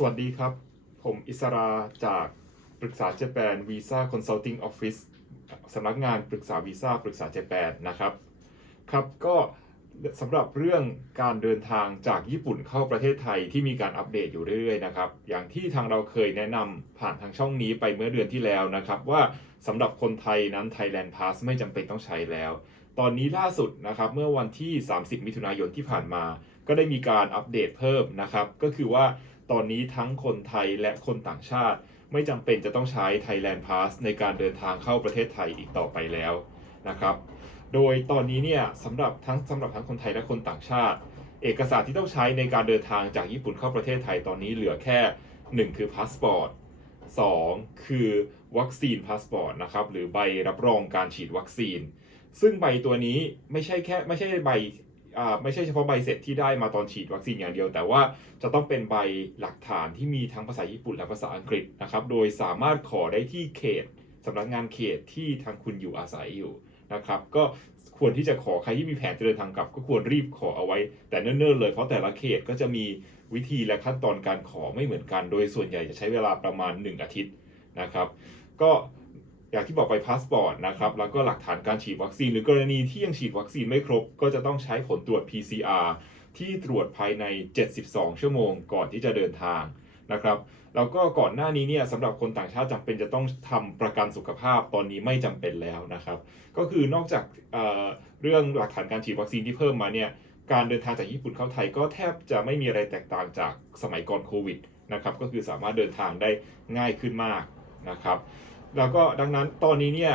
สวัสดีครับ ผมอิสราจากปรึกษาเจแปนวีซ่าคอนซัลทิงออฟฟิศสำนักงานปรึกษาวีซ่าปรึกษาเจแปนนะครับ ครับก็สำหรับเรื่องการเดินทางจากญี่ปุ่นเข้าประเทศไทยที่มีการอัปเดตอยู่เรื่อยๆนะครับ อย่างที่ทางเราเคยแนะนำผ่านทางช่องนี้ไปเมื่อเดือนที่แล้วนะครับ ว่าสำหรับคนไทยนั้น Thailand Pass ไม่จำเป็นต้องใช้แล้ว ตอนนี้ล่าสุดนะครับเมื่อวันที่ 30 มิถุนายนที่ผ่านมา ก็ได้มีการอัปเดตเพิ่มนะครับ ก็คือว่า ตอนนี้ทั้งคนไทยและคนต่างชาติ ไม่จำเป็นจะต้องใช้ Thailand Pass ในการเดินทางเข้าประเทศไทยอีกต่อไปแล้วนะครับ โดยตอนนี้เนี่ยสำหรับทั้งสำหรับทั้งคนไทยและคนต่างชาติ เอกสารที่ต้องใช้ในการเดินทางจากญี่ปุ่นเข้าประเทศไทยตอนนี้เหลือแค่ 1 คือพาสปอร์ต 2 คือวัคซีนพาสปอร์ตนะครับหรือใบรับรองการฉีดวัคซีน ซึ่งใบตัวนี้ไม่ใช่แค่ไม่ใช่ใบ ไม่ใช่เฉพาะใบเสร็จที่ได้มาตอนฉีดวัคซีนอย่างเดียว แต่ว่าจะต้องเป็นใบหลักฐานที่มีทั้งภาษาญี่ปุ่นและภาษาอังกฤษนะครับ โดยสามารถขอได้ที่เขตสำนักงานเขตที่ทางคุณอยู่อาศัยอยู่นะครับ ก็ควรที่จะขอใครที่มีแผนจะเดินทางกลับ ก็ควรรีบขอเอาไว้ แต่เนิ่นๆเลยเพราะแต่ละเขตก็จะมีวิธีและขั้นตอนการขอไม่เหมือนกัน โดยส่วนใหญ่จะใช้เวลาประมาณ 1 อาทิตย์นะครับ ก็ อย่างที่บอกไปพาสปอร์ตนะครับ แล้วก็หลักฐานการฉีดวัคซีน หรือกรณีที่ยังฉีดวัคซีนไม่ครบ ก็จะต้องใช้ผลตรวจ PCR ที่ตรวจภายใน 72 ชั่วโมงก่อนที่จะเดินทางนะครับแล้วก็ก่อนหน้านี้เนี่ยสำหรับคนต่างชาติจำเป็นจะต้องทำประกันสุขภาพตอนนี้ไม่จำเป็นแล้วนะครับ ก็คือนอกจากเเรื่องหลักฐานการฉีดวัคซีนที่เพิ่มมาเนี่ยการเดินทางจากญี่ปุ่นเข้าไทยก็แทบจะไม่มีอะไรแตกต่างจากสมัยก่อนโควิดนะครับก็คือสามารถเดินทางได้ง่ายขึ้นมากนะครับ แล้วก็ดังนั้นตอนนี้เนี่ย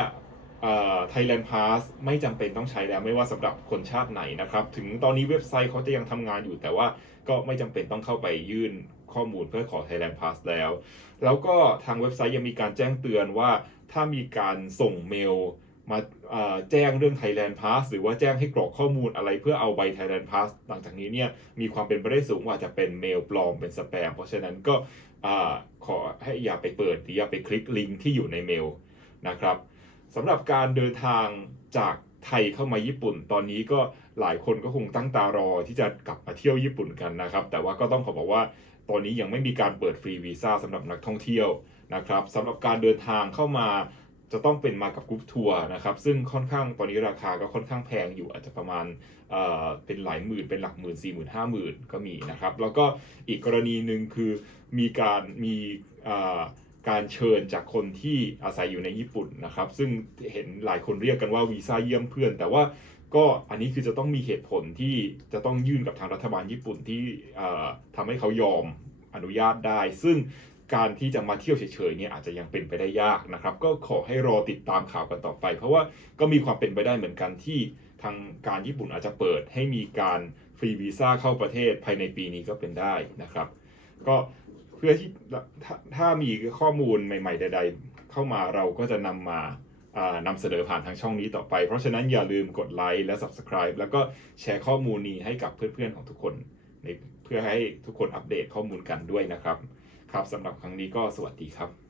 ไทยแลนด์พาสไม่จำเป็นต้องใช้แล้วไม่ว่าสำหรับคนชาติไหนนะครับ ถึงตอนนี้เว็บไซต์เขาจะยังทำงานอยู่ แต่ว่าก็ไม่จำเป็นต้องเข้าไปยื่นข้อมูลเพื่อขอ Thailand Pass แล้ว แล้วก็ทางเว็บไซต์ยังมีการแจ้งเตือนว่าถ้ามีการส่งเมล มาแจ้งเรื่อง Thailand Pass หรือว่าแจ้งให้กรอกข้อมูลอะไรเพื่อเอาใบ Thailand Pass หลังจากนี้เนี่ยมีความเป็นไปได้สูงว่าจะเป็นเมลปลอมเป็นสแปม เพราะฉะนั้นก็ขอให้อย่าไปเปิดหรืออย่าไปคลิกลิงก์ที่อยู่ในเมลนะครับสำหรับการเดินทางจากไทยเข้ามาญี่ปุ่น ตอนนี้ก็หลายคนก็คงตั้งตารอที่จะกลับมาเที่ยวญี่ปุ่นกันนะครับ แต่ว่าก็ต้องขอบอกว่าตอนนี้ยังไม่มีการเปิดฟรีวีซ่าสำหรับนักท่องเที่ยวนะครับสำหรับการเดินทางเข้ามา จะต้องเป็นมากับกรุ๊ปทัวร์นะครับซึ่งค่อนข้างตอนนี้ราคาก็ค่อนข้างแพงอยู่อาจจะประมาณเเป็นหลายหมื่นเป็นหลักหมื่นสี่หมื่นห้าหมื่นก็มีนะครับ แล้วก็อีกกรณีหนึ่งคือมีการมีการเชิญจากคนที่อาศัยอยู่ในญี่ปุ่นนะครับ ซึ่งเห็นหลายคนเรียกกันว่าวีซ่าเยี่ยมเพื่อน แต่ว่าก็อันนี้คือจะต้องมีเหตุผลที่จะต้องยื่นกับทางรัฐบาลญี่ปุ่นที่เอ่อทำให้เขายอมอนุญาตได้ ซึ่ง การที่จะมาเที่ยวเฉยๆเนี่ยอาจจะยังเป็นไปได้ยากนะครับ ก็ขอให้รอติดตามข่าวกันต่อไป เพราะว่าก็มีความเป็นไปได้เหมือนกันที่ทางการญี่ปุ่นอาจจะเปิดให้มีการฟรีวีซ่าเข้าประเทศภายในปีนี้ก็เป็นได้นะครับ ก็เพื่อที่ถ้าถ้ามีข้อมูลใหม่ๆ ใด ๆ เข้ามาเราก็จะนำมาอ่านำเสนอผ่านทางช่องนี้ต่อไป เพราะฉะนั้นอย่าลืมกดไลค์และ Subscribe แล้วก็แชร์ข้อมูลนี้ให้กับเพื่อนๆของทุกคนในเพื่อให้ทุกคนอัปเดตข้อมูลกันด้วยนะครับ ครับสำหรับครั้งนี้ก็สวัสดีครับ